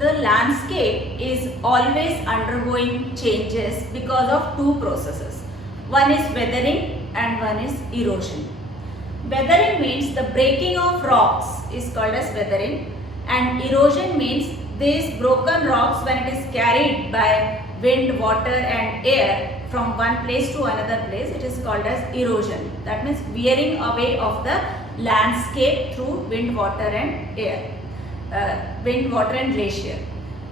the landscape is always undergoing changes because of two processes. One is weathering and one is erosion. Weathering means the breaking of rocks is called as weathering, and erosion means these broken rocks, when it is carried by wind, water and air from one place to another place, it is called as erosion. That means wearing away of the landscape through wind, water and air. Wind, water and glacier.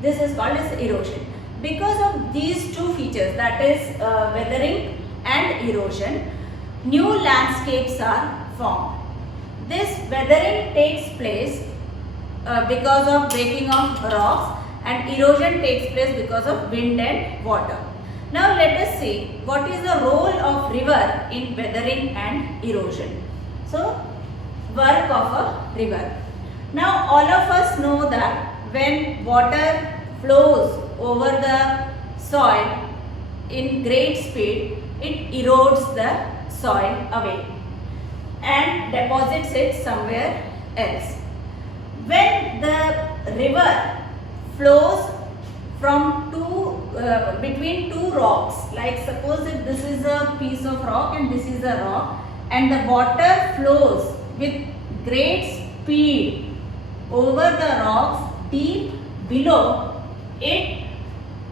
This is called as erosion. Because of these two features, that is weathering and erosion, new landscapes are formed. This weathering takes place because of breaking of rocks, and erosion takes place because of wind and water. Now let us see what is the role of river in weathering and erosion. So, work of a river. Now all of us know that when water flows over the soil in great speed, it erodes the soil away and deposits it somewhere else. When the river flows from between two rocks, like suppose if this is a piece of rock and this is a rock, and the water flows with great speed over the rocks deep below it,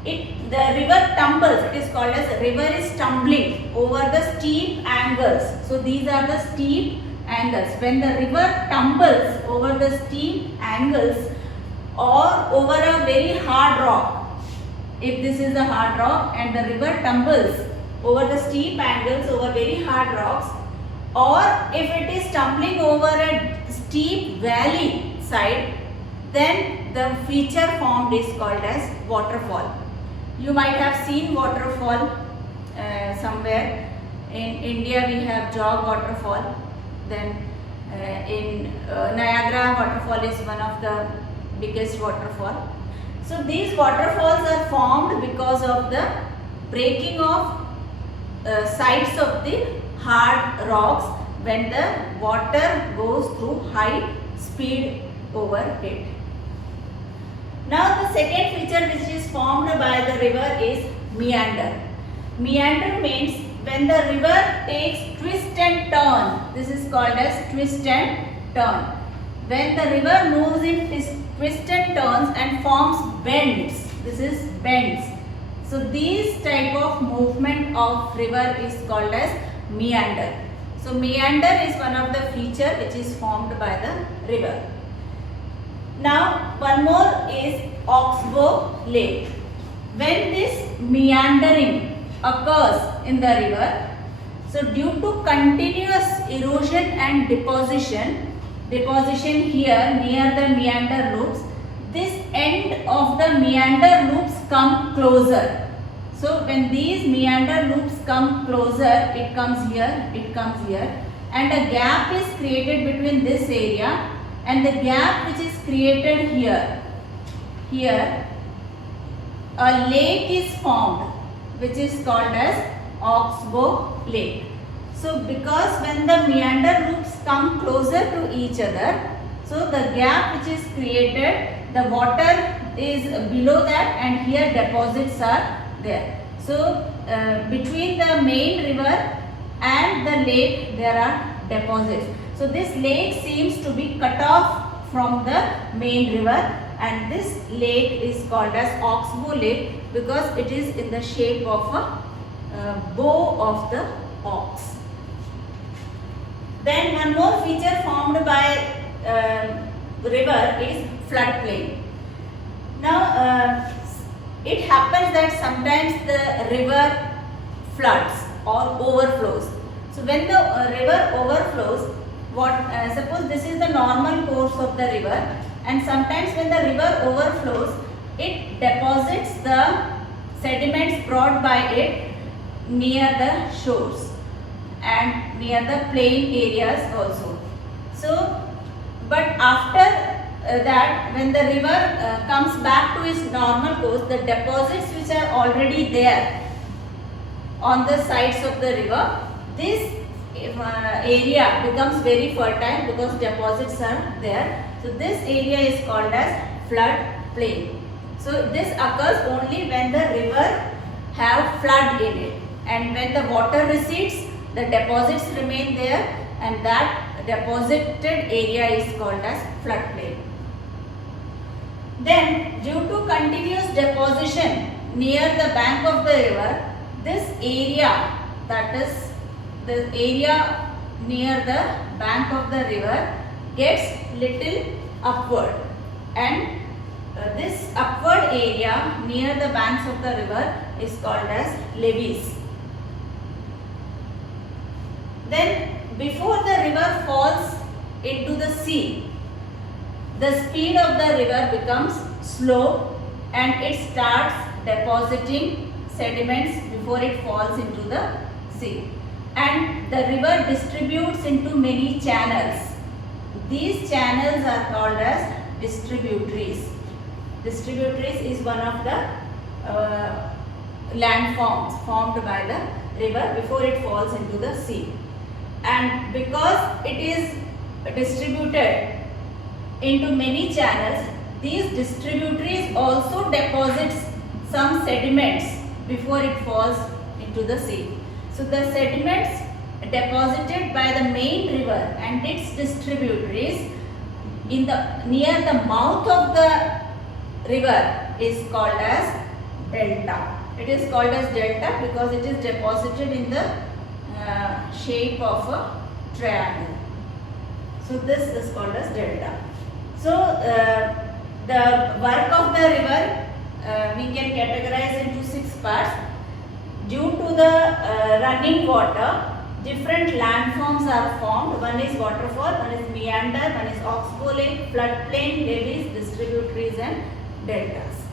the river tumbles. It is called as river is tumbling over the steep angles. So these are the steep angles. When the river tumbles over the steep angles or over a very hard rock, if this is a hard rock and the river tumbles over the steep angles over very hard rocks, or if it is tumbling over a steep valley side, then the feature formed is called as waterfall. You might have seen waterfall somewhere. In India we have Jog waterfall. Then in Niagara waterfall is one of the biggest waterfall. So these waterfalls are formed because of the breaking of sides of the hard rocks when the water goes through high speed over it. Now the second feature which is formed by the river is meander. Meander means when the river takes twist and turn. This is called as twist and turn. When the river moves in twist and turns and forms bends. This is bends. So these type of movement of river is called as meander. So meander is one of the feature which is formed by the river. Now one more is Oxbow Lake. When this meandering occurs in the river, so due to continuous erosion and deposition here near the meander loops, this end of the meander loops come closer. So when these meander loops come closer, it comes here, and a gap is created between this area and the gap which is created here. Here a lake is formed which is called as Oxbow Lake. So because when the meander loops come closer to each other, so the gap which is created, the water is below that and here deposits are there. So between the main river and the lake there are deposits. So this lake seems to be cut off from the main river, and this lake is called as Oxbow Lake because it is in the shape of a bow of the ox. Then one more feature formed by river is floodplain. Now it happens that sometimes the river floods or overflows. So when the river overflows, suppose this is the normal course of the river, and sometimes when the river overflows, it deposits the sediments brought by it near the shores and near the plain areas also. So, but after that, when the river comes back to its normal course, the deposits which are already there on the sides of the river, this area becomes very fertile because deposits are there. So this area is called as flood plain. So this occurs only when the river have flood in it, and when the water recedes, the deposits remain there, and that deposited area is called as floodplain. Then, due to continuous deposition near the bank of the river, this area, that is the area near the bank of the river, gets little upward, and this upward area near the banks of the river is called as levees. Then, before the river falls into the sea, the speed of the river becomes slow and it starts depositing sediments before it falls into the sea. And the river distributes into many channels. These channels are called as distributaries. Distributaries is one of the landforms formed by the river before it falls into the sea. And because it is distributed into many channels, these distributaries also deposits some sediments before it falls into the sea. So the sediments deposited by the main river and its distributaries in the near the mouth of the river is called as delta. It is called as delta because it is deposited in the shape of a triangle. So this is called as delta. So the work of the river we can categorize into 6 parts. Due to the running water, different landforms are formed. One is waterfall, one is meander, one is oxbow lake, floodplain, levees, distributaries and deltas.